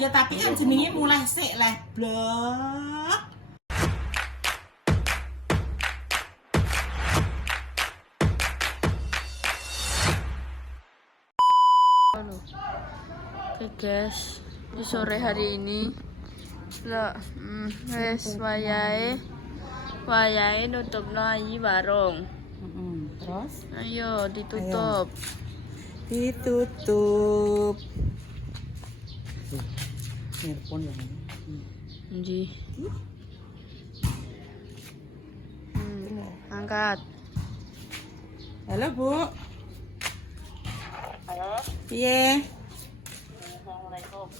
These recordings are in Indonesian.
Ya tapi kan jenenge mulai sik lah, blok. Oke guys, di sore hari ini lah, wes wayahe nutupno ayi warung. Terus Ayo ditutup. ditutup. Earphone ya. Nji. Angkat. Halo, Bu. Halo, Piye? assalamualaikum.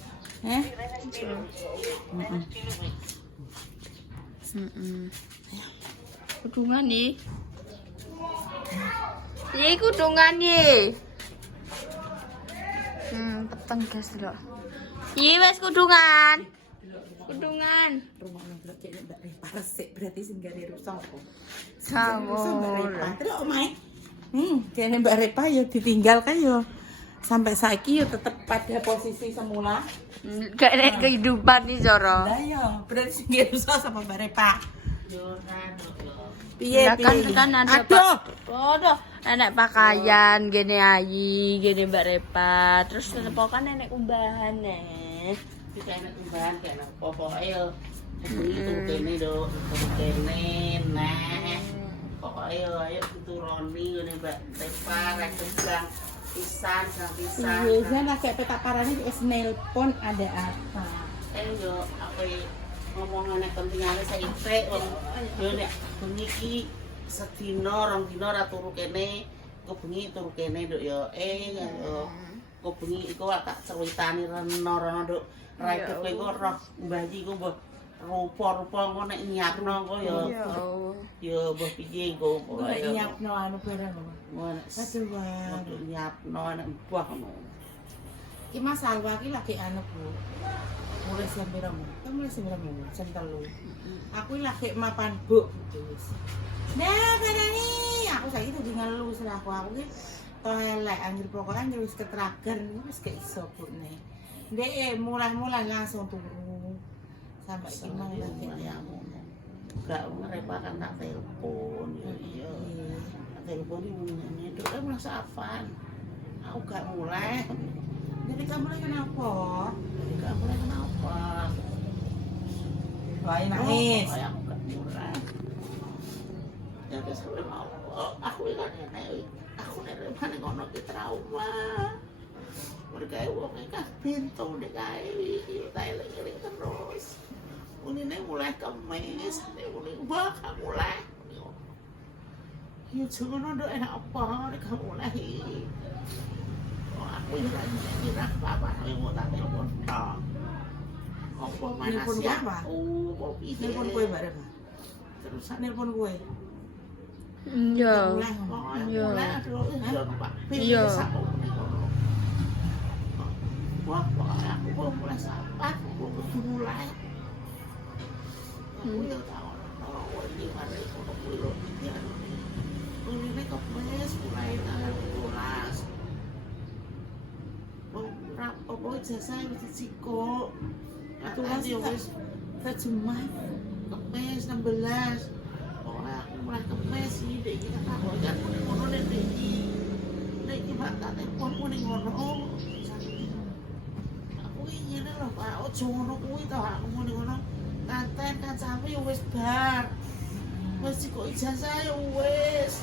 Kudungan nih. Iya kudungan nih. Peteng guys lho. Iya wes kudungan. Kudungan. Rumahnya blok cek Mbak Repa resik berarti sing gare rusak apa? Sawur. Terus omae. Dene Mbak Repa ya ditinggal kan ya. Sampai saiki ya tetep pada posisi semula. Gak ada kehidupan nih Zoro. Lah ya, berarti sing gare rusak sama Mbak Repa. Kan ada Aduh, nenek pakaian, gini ayi, gini Mbak Repa. Terus kan nenek umbahan nih. Kita enak tambahan kayak pokoknya itu kene do, kene nah. Pokoknya ayo dituruni ngene Mbak Tepa rek tembang pisan sang pisan. Iya, jan lagi peta parane wis nelpon ada apa? Yo apa ngomong nek pentingane saiki wong yo nek bengi iki sedina rong dina ra turu kene, kok bengi turu kene nduk yo kok bengi iku tak ceritani reno-reno nduk ra kowe kok roh mbayi ku mbah rupa-rupa engko nek nyiapno kok yo mbah piye engko Kok nyiapno anu barang kok. aduh wae nyiapno nek mbah ngono. Iki Mas Alwa iki lagi anu, Bu. Mulai jam pira mu? Kan mulai jam pira mu? Jam 3. Aku lagi mapan, Bu. Wis. Nah, barani aku saiki tuh ngelu sira aku ki toh elek anjir pokoke anjir wis ketrager wis gak iso Bu nih. Ndek mulai langsung turu. Sampai iki mang lagi ya ngono. Gak ngerepa kan tak telepon iya. Tak telepon ini nduk merasa afan. Aku gak mulai. Jadi kamu lagi kenapa? Gak mulai kenapa? Wah, nangis. Aku gak mulai. Ya wis mau. Aku kan nenek. Aku nenek mana ngono ki trauma. Mereka wong kan pintu nek kae iki tak eling terus. Unine mulai kemis, nek mulai mbah mulai. Ya jangan ada enak apa nek mulai. Aku kira apa mau tak telepon tok. Apa mana sih? Oh, piye? Nelpon kowe Mbak Repa. Terus Nelpon kowe. Iya. mulai aduh Pak. Iya. Wah, aku mau mulai sapat, aku kudu mulai. Aku ya tahu orang ini mana itu kudu ya. Ini kok mes mulai tanggal 12. Apa jasa wis diciko. Aku nanti wis terjemah Kemes 16. Aku mulai Kemes iki dek iki tak kan ngono nek iki. Nek iki Pak tak telepon ning ngono. Aku iki ngene lho Pak, ojo ngono kuwi to aku muni ngono. Kanten kancamu ya wis bar. Wis kok ijazah ya wis.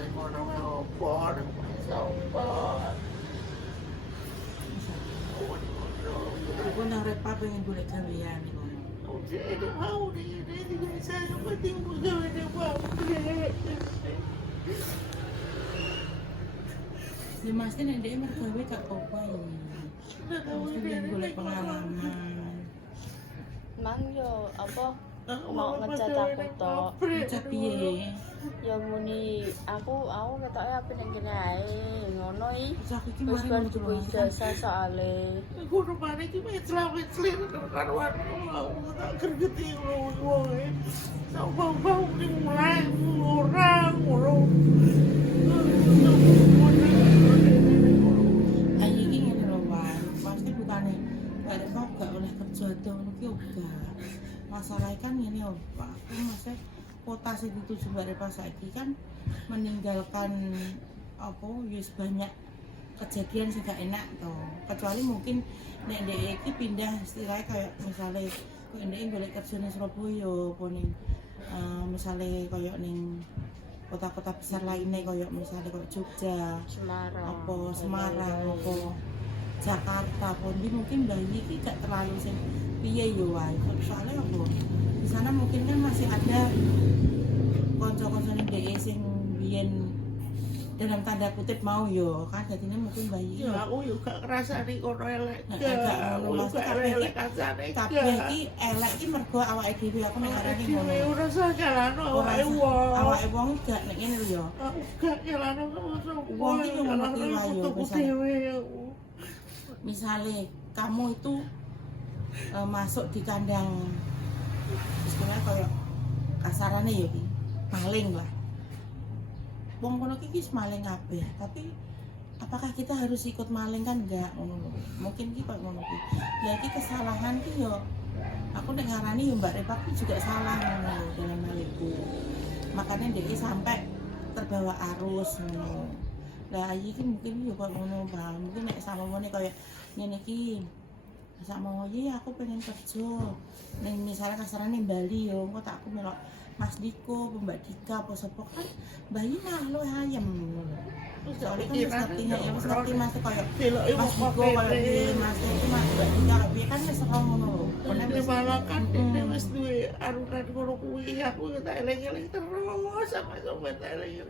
Nek ngono opo nek opo. Aku nang Repa pengen golek gawean iku. Ini mau ini saya penting juga ini mau. Ya Mas kan ndek mergawe gak apa-apa ya. Pengen golek pengalaman. Mang yo apa mau ngecat aku tok. Ngecat piye? Ya muni aku ketoke ape ning kene ae ngono iki. Terus aku iki Wis mari bar metu ijazah soalé. Aku rupane iki menclawet-clir karuan. Tak gergeti wong e. Bau-bau ning mulai ora ngono. Ayo iki ngene lho, Wan. Pasti bukane. Gak ada kok masalah kan ini Pak, aku maksudnya kota sing dituju Mbak Repa saiki kan meninggalkan apa wis banyak kejadian sing gak enak toh. Kecuali mungkin nek ndek iki pindah istilahnya kayak misalnya kok ndek golek kerja ning Surabaya apa ning misalnya kayak ning kota-kota besar lainnya kayak misalnya kayak Jogja, Semarang, apa Jakarta pun mungkin bayi ini gak terlalu sing piye yo wae. Soalnya apa? Di sana mungkin kan masih ada kanca-kancane DE sing biyen dalam tanda kutip mau yo kan jadinya mungkin bayi. Ya aku juga ngrasani kono elek. Gak ngono Mas elek kasane. Tapi iki elek iki mergo awake dhewe aku nek arane ngono. Ora usah jalano awake wong. Awake wong gak nek ngene lho yo. Aku gak jalano sama Wong iki yo ngono ki wae yo dhewe. Misalnya kamu itu masuk di kandang istilahnya kayak kasarannya ya ki maling lah wong kono ki wis maling kabeh tapi apakah kita harus ikut maling kan enggak ngono mungkin ki koyo ngono ki lah iki kesalahan ki yo aku nek ngarani yo Mbak Repa ki juga salah ngono dalam hal itu makanya dia sampai terbawa arus ngono lah iki mungkin yo koyo ngono Bang mungkin nek sama ngene koyo ngene iki sama ya aku pengen kerja ning misalnya kasaran ning Bali yo engko tak aku melok Mas Diko, Mbak Dika, apa sapa kan bayi mah lo ayam ngono. Soalnya kan wis ngerti ya wis ngerti Mas koyo Mas Diko koyo piye Mas iki Mas Mbak Dika koyo piye kan wis ora ngono lho. Nek malah kan dene wis duwe arunan ngono kuwi aku tak eling-eling terus sampe tak eling.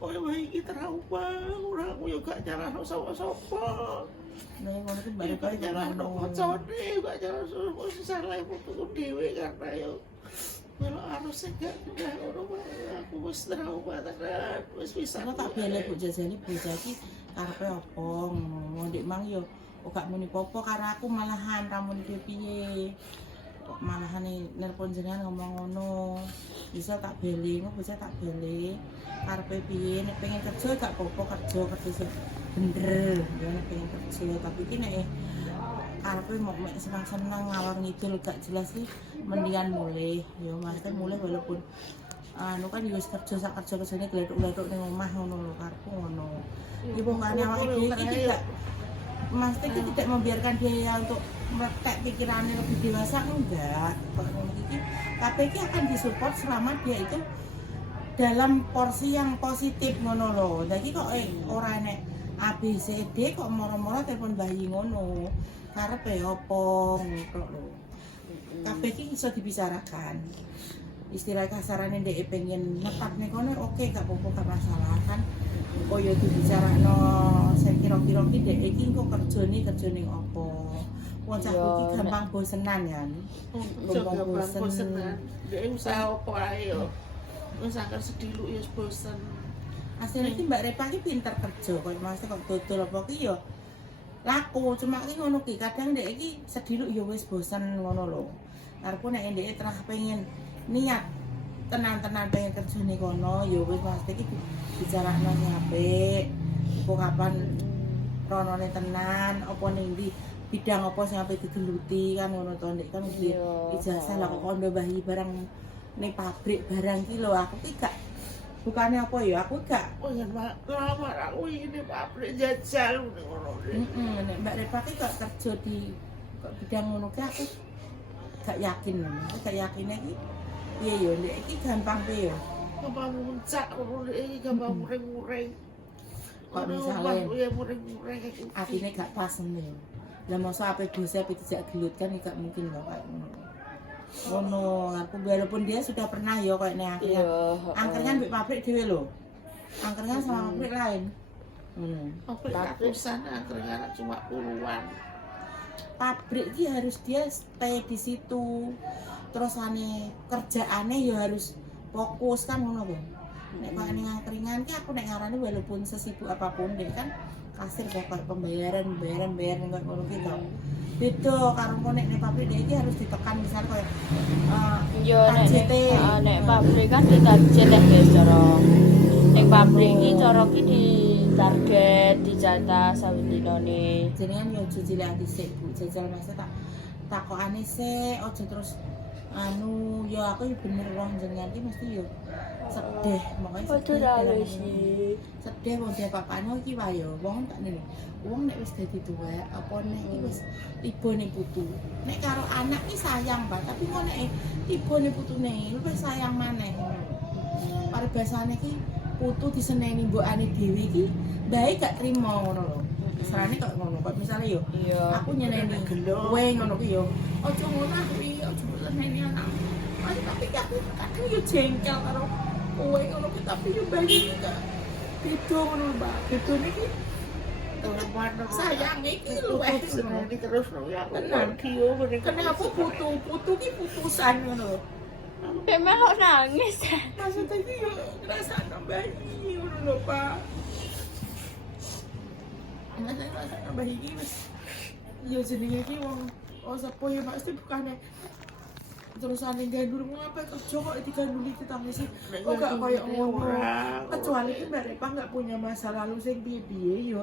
Oh bayi iki trauma, ora aku yo gak nyalahno sapa-sapa. Nah, ngono ki Mbak Dika nyalahno kocone, gak nyalahno salah putuku dhewe karena yo kalau harus enggak udah orang aku wis trauma tenan wis bisa tak bele Bu jajane bocah iki karepe opo ngono ndik mang yo gak muni popo karo aku malahan ramun piye kok malahan nelpon jenengan ngomong ngono bisa tak bele ngono bocah tak bele karepe piye nek pengen kerja gak popo kerja sing bener yo nek pengen kerja tapi ki nek karepe mau senang-senang ngawar ngidul gak jelas sih mendingan mulai yo maksudnya mulai walaupun anu kan yo kerja sak kerja-kerjane gleduk-gleduk ning omah ngono lho karepku ngono ibu ngene awake dhewe iki tidak maksudnya kita tidak membiarkan dia untuk meletak pikirannya lebih dewasa enggak kok ngono iki tapi iki akan disupport selama dia itu dalam porsi yang positif ngono lho jadi kok ora nek ABCD kok moro-moro telepon bayi ngono karepe opo ngono lho kabeh iki iso dibicarakan istilah kasarane ndek pengen nepak nek kono oke gak apa-apa gak masalah kan koyo dibicarakno sing kira-kira iki ndek iki kok kerjane opo wong cah iki gampang bosenan kan gampang bosenan ndek usaha opo ae yo wis angker sediluk ya bosen asline iki Mbak Repa iki pinter kerja kok mesti kok dodol apa ki yo laku cuma ki ngono ki kadang ndek iki sediluk ya wis bosen ngono lho arepku nek ndek terah pengen niat tenan-tenan pengen kerja ning kono ya wis pasti iki bicarakno apik opo kapan ronone tenan opo ning ndi bidang apa sing apik digeluti kan ngono to ndek kan iki ijazah lah kok kondo bayi barang ning pabrik barang ki lho aku ki gak bukannya apa ya aku gak pengen lama aku ini pabrik jajal ngono nek Mbak Repa ki gak kerja di bidang ngono ki aku gak yakin iki piye yo ndek iki gampang piye yo gampang muncak ngono iki gampang muring-muring kok misalnya ya muring-muring atine gak pas ngene lah mosok ape dosa ape dijak gelut kan gak mungkin kok kayak ngono aku walaupun dia sudah pernah yo kayak nek angkringan mbek pabrik dhewe lho angkringan sama pabrik lain pabrik ratusan angkringan cuma puluhan pabrik iki harus dia stay di situ terus kerjaannya ya harus fokus kan ngono lho nek kok ning angkringan ki aku nek ngarani walaupun sesibuk apapun dek kan kasir pokok pembayaran kok ngono ki to beda karo nek pabrik dek iki harus ditekan misal koyo yo nek pabrik kan ditarget ya guys cara ning pabrik iki cara ki di target dijatah sawetine jenengan yo jajal dhisik Bu jajal masa takokane sik aja terus anu ya aku ya bener wong jenengan iki mesti yo sedih makanya Waduh ra sih. sedih wong dia papane iki wae yo wong tak ngene wong nek wis dadi tuwek apa nek iki wis tibane putu nek karo anak iki sayang Pak tapi kok nek tibane putune luwih sayang maneh paribasane iki putu diseneni mbokane dhewe iki bae gak trimo ngono lho serane kok ngono kok misale yo Iya. aku nyeneni kowe ngono ku yo aja ngono kuwi aja nyeneni anak tapi aku kadang yo jengkel karo kowe ngono ku tapi yo bayi iki gak beda ngono lho Mbak beda niki sayang iki luwih Seneni terus lho ya. tenan Yo bener. kenapa putu ki putusan ngono lho Memang kok nangis. maksudnya iki yo ngrasakno bayi ngono lho Pak ngrasakno bayi iki wis yo jenenge iki wong sapa ya pasti bukane terusane gandul ngapa kerja kok diganduli ditangisi kok gak koyo ngono kecuali ki Mbak Repa gak punya masa lalu sing piye-piye yo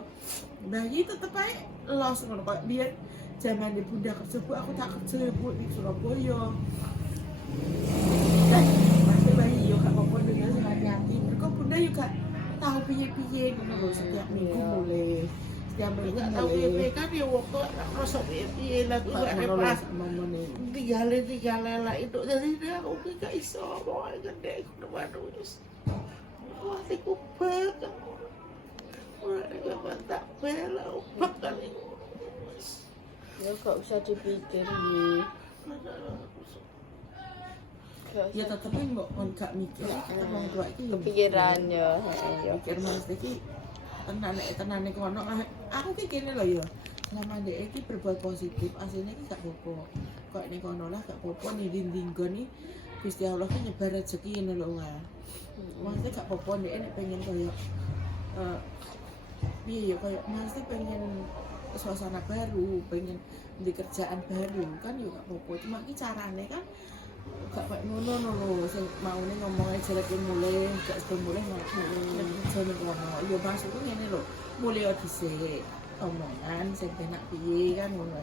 bayi tetep ae los ngono koyo biyen zaman di bunda kerja Bu aku tak kerja Bu di Surabaya pasti bayi yo gak apa-apa dengan sing yatim kok bunda yo gak tahu piye-piye ngono lho setiap minggu mulai setiap minggu Gak tau mulai piye kan ya waktu rasa piye lah tuh gak repas. Tinggalin lah itu jadi dia aku gak iso mau gede aku waduh terus wah aku bakal wah gak tak bela obat kali Ya gak usah dipikir nih. ya tetep kok kon gak mikir tetep wong tua iki yo Pikiran ya. mikir mas iki tenane kono aku ki kene lho ya selama ndek iki berbuat positif asline iki gak apa-apa kok nek kono lah gak apa-apa nding-nding iki Gusti Allah ki nyebar rezeki ngono lho Wah maksudnya gak apa-apa ndek nek pengen koyo piye ya koyo mesti pengen suasana baru pengen di kerjaan baru kan yo gak apa-apa cuma ki carane kan gak kayak ngono lho sing maune ngomongnya jelek mulai gak sebelum mulai jane ngono yo maksudku ngene lho mulai dhisik omongan sing penak piye kan ngono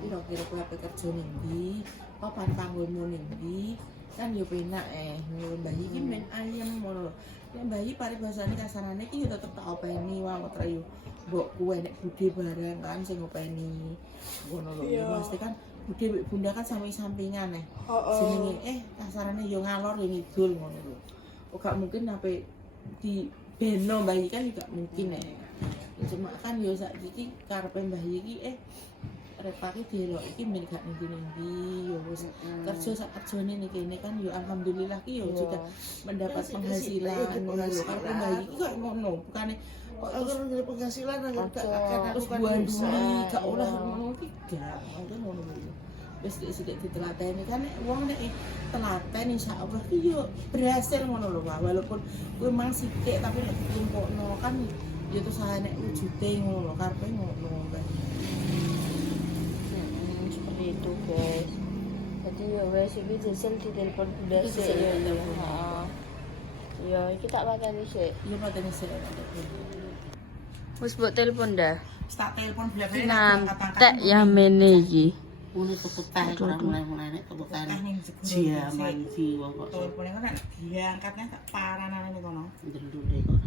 kira-kira kowe ape kerja ning ndi papan panggonmu ning ndi kan yo penak ngono bayi iki men ayem ngono lho nek bayi paribasane kasarane iki yo tetep tak openi wae yo mbok kuwe nek budhe barang kan sing openi ngono lho mesti kan budhe bunda kan samping-sampingan jenenge kasarane yo ngalor yo ngidul ngono lho kok gak mungkin sampai di beno bayi kan juga mungkin cuma kan yo sak iki karepe bayi iki repake delok iki men gak ngendi-ngendi yo wis kerja sak kerjane ning kene kan yo alhamdulillah ki yo juga mendapat penghasilan ngono lho karepe bayi iki kok ngono bukane kok dari penghasilan terus buan duri gak olah ngono iki gak ngono lho wis sithik ditelateni kan wong nek telaten insyaallah ki yo berhasil ngono lho walaupun kuwi mang sithik tapi nek kumpulno kan yo terus nek wujude ngono lho karepe ngono Seperti itu guys. Jadi ya wes iki jajal ditelepon bunda sih ya. Heeh. Ya iki tak pateni sik. yo patene sik Wis mbok telepon dah. tak telepon blakane Nantek ya mene iki. Mulai keputih orang mulai keputih jaman jiwa kok telepone kan diangkatnya tak paranan ning kono dulu deh kok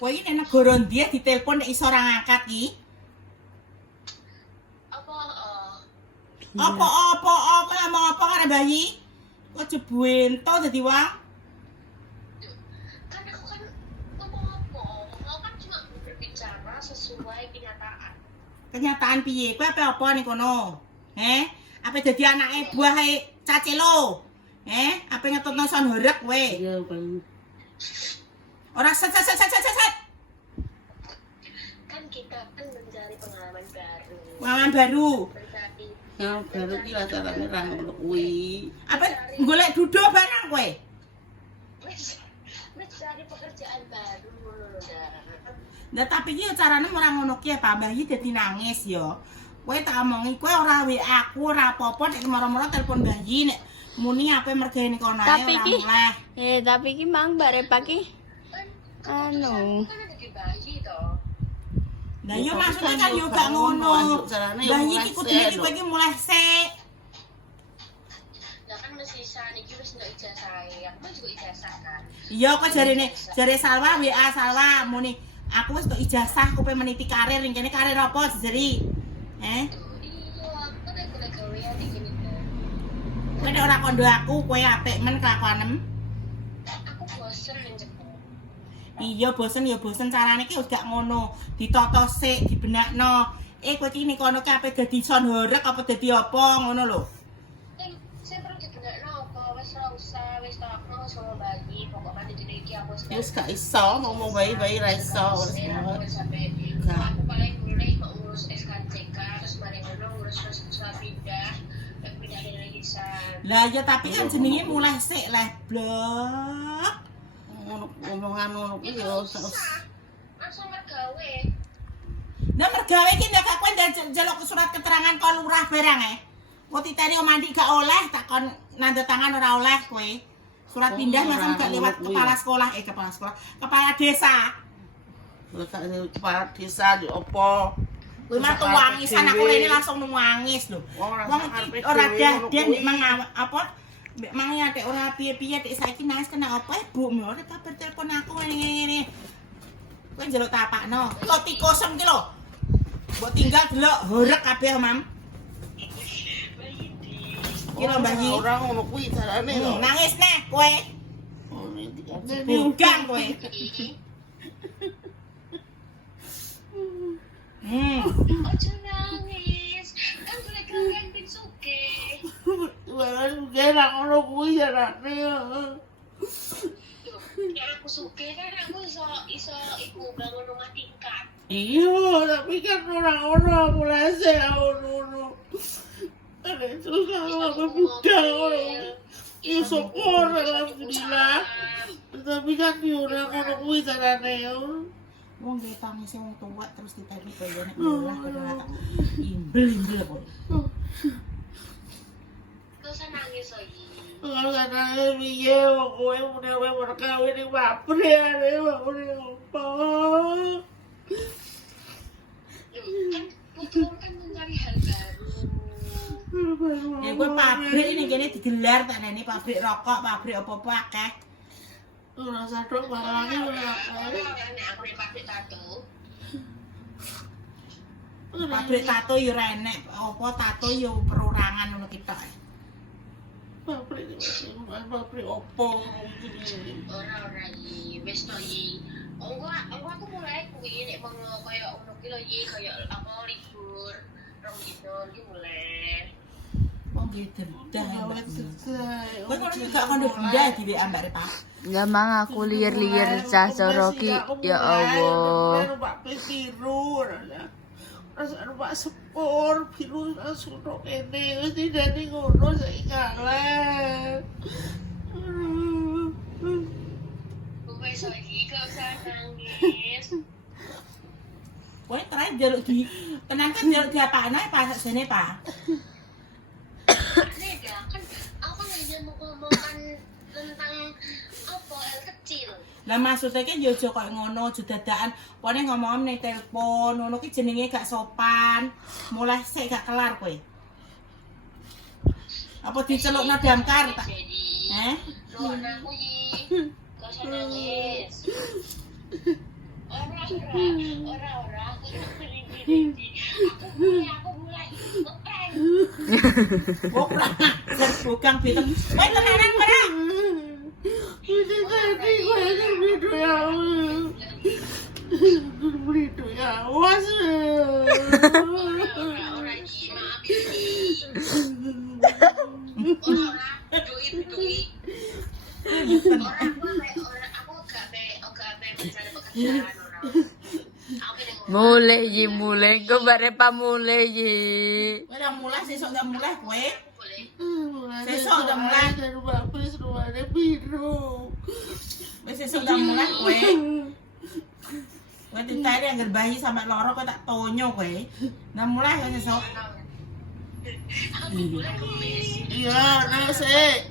kowe iki nek negara ndi ditelepon nek iso ora ngangkat iki apa ngomong apa karo bayi kok jebuento dadi wong Kan aku kan ngomong-ngomong, aku kan cuma berbicara sesuai kenyataan. piye kowe apa ning kono apa dadi anake buahe cacelo apa ngetutno son horek kowe iya bang ora set Kan kita kan mencari pengalaman baru. pengalaman baru Mencari yang baru ki rasane ra ngono kuwi apa golek duduk barang kowe mencari pekerjaan baru loh, Dah. Nah tapi iki carane ora ngono ki Pak bayi dadi nangis yo. Kowe tak omongi kowe ora WA aku ora apa-apa nek moro-moro telepon bayi nek muni ape mergane kono ae Tapi ora ki muleh. tapi ki mang Mbak Repa ki Kan anu. kan ada di bayi toh. Lah yo maksudnya kan yo gak ngono. carane Bayi iki kudu iki kowe iki muleh sik. bisa niki wis enggak ijazah aku kan juga ijazah kan. Iya kok jare Salwa WA Salwa muni aku wis entuk ijazah aku pengen meniti karir ning kene karir apa jeri. Iya, aku kan lagi gawean iki niku. Kowe nek ora kondo aku kowe apik men kelakuanem. Aku bosen ning Jepang. Iya bosen ya bosen carane ki gak ngono. Ditata sik, dibenakno. Kowe iki ning kono ki ape dadi son horek apa dadi apa ngono lho. Saya perlu dibenakno apa wis ora usah wis tak aku sama bayi pokoknya di iki aku Wis gak iso ngomong bayi-bayi ra iso. sampai aku paling mulai ngurus SKCK terus mari ngono ngurus surat pindah dan pindah lagi san. Lah ya tapi kan jenenge mulai sik lah blok. Ngomongan ngono kuwi yo Langsung mergawe. Nah mergawe ki nek kowe njaluk surat keterangan kok lurah barang Kok titeni omandi gak oleh tak kon nanda tangan ora oleh kowe. Surat pindah langsung gak lewat kepala sekolah kepala desa. Kepala desa di opo. Kowe mah tuwangisan aku rene langsung nangis lho. Wong iki ora dadah nek apa mbek mang ya tek ora piye-piye tek saiki nangis kena apa Bu ora kabar telepon aku ngene. Kowe njaluk tapakno. Kok tikosem ki lho. Mbok tinggal delok horek kabeh, Mam. Kira bayi ora ngono kuwi carane lho. Nangis neh kowe. Bukan kowe. Ojo nangis. Kan boleh kalian tim suke. Wae ora ngono kuwi carane. Ya aku suke kan aku iso iku bangun rumah tingkat. Iya, tapi kan ora ono mulai ono. Ada susah aku budak ono. Ya syukur alhamdulillah. Tapi kan yo ora ngono kuwi carane. Wong ge tangis wong tuwa terus ditagi koyo nek ngolah kena imbel kok. Terus nangis lagi. Kalau nangis piye kowe mune mergawe ning pabrik apa? Kan putus kan mencari hal baru. Ya kowe pabrik ning kene digelar tak nene pabrik rokok, pabrik apa-apa akeh. Ora sadok balange ora. Nek aku di pabrik tato. Pabrik tato yo ora enek, apa tato yo perorangan ngono kita. Pabrik opo iki. Ora iki wis to iki. Aku mulai kuwi nek mau koyo ngono ki lho iki koyo apa libur rong dino iki mulai. Wong ge dedah. Kowe kok gak kondo benda di WA Mbak Repa. Enggak mang aku liar-liar cah coroki ya Allah. Pak biru. Rasa Pak sepur biru langsung tok kene wis dadi ngono saiki kalah. Wis lagi gak usah nangis. Kowe terakhir jaluk di tenan kan jaluk diapakno Pak sakjane Pak. Beda kan aku kan hanya mau ngomongkan tentang apa hal kecil. Lah maksudnya kan yo aja koyo ngono, aja dadakan pone ngomong ning telepon, ngono ki jenenge gak sopan. Mulai sik gak kelar kowe. Apa dicelukno damkar tak? Doa aku iki. Gak usah nangis. Ora. Aku mulai ngeprank. Kok ora bukan pitem. Kowe tenanan ora? Ini tadi gue beli doya. Beli doya. Was. Ora iki maaf iki. Ora doi. Aku gak mencari pekerjaan orang. Mulai kok bare pamulai ji. Kowe udah mulai sesuk udah mulai kowe. Boleh. Sesuk udah mulai dari bapis rumahnya biru. Wis sesuk udah mulai kowe. Kowe ditari anggar bayi sampai loro kowe tak tonyo kowe. Udah mulai kowe sesuk. Aku boleh nulis. Iya, sik.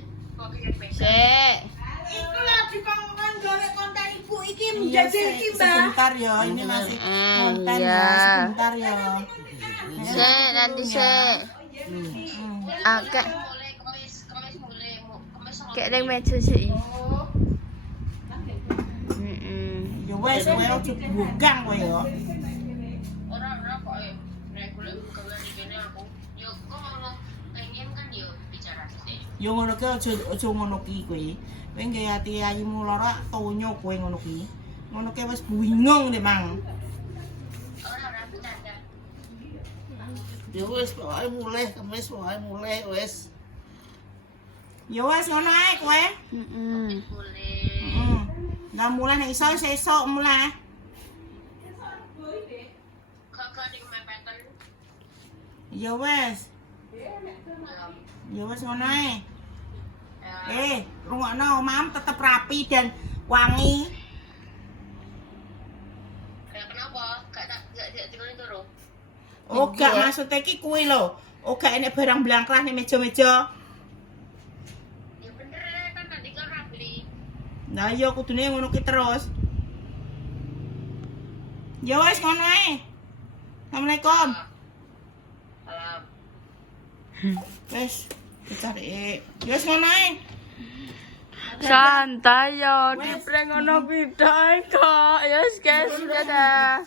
Sik. Iku lagi konten golek konten ibu iki menjadi iki, Mbak. Sebentar ya, ini masih konten ya. Sebentar ya. Sik nanti sik. Akeh. Boleh kemis boleh Kayak ning meja sih. Oh. Ya wes kowe aja bugang kowe ya. Orang-orang kok nek golek gawean iki kene aku. Yo kok ngomong pengen kan yo bicara sih. Ya ngono ki aja ngono ki kowe. Kowe nggae ati ayimu lara tonyo kowe ngono ki. Ngono ki wis bingung deh mang. Orang-orang bercanda. Ya wis pokoke mulai kemis pokoke mulai wis. Ya wes ngono ae kowe. Boleh. Lah mulai nek iso sesuk mulai. Kakak di mepetan. Ya wes. Ya wes ngono ae. Rungokno omahmu tetep rapi dan wangi. Kenapa? Gak tinggalin turu. Oh, gak maksudnya ki kuwi lho. Oh, gak enek barang blangkrah ning meja-meja. Ya bener kan tadi kan rapi. Nah, iya kudune ngono ki terus. Ya wes ngono ae. Assalamualaikum. Salam. Wes, dicari. Ya wes ngono ae. Santai yo, di prank ngono bidai kok. Yes guys, dadah.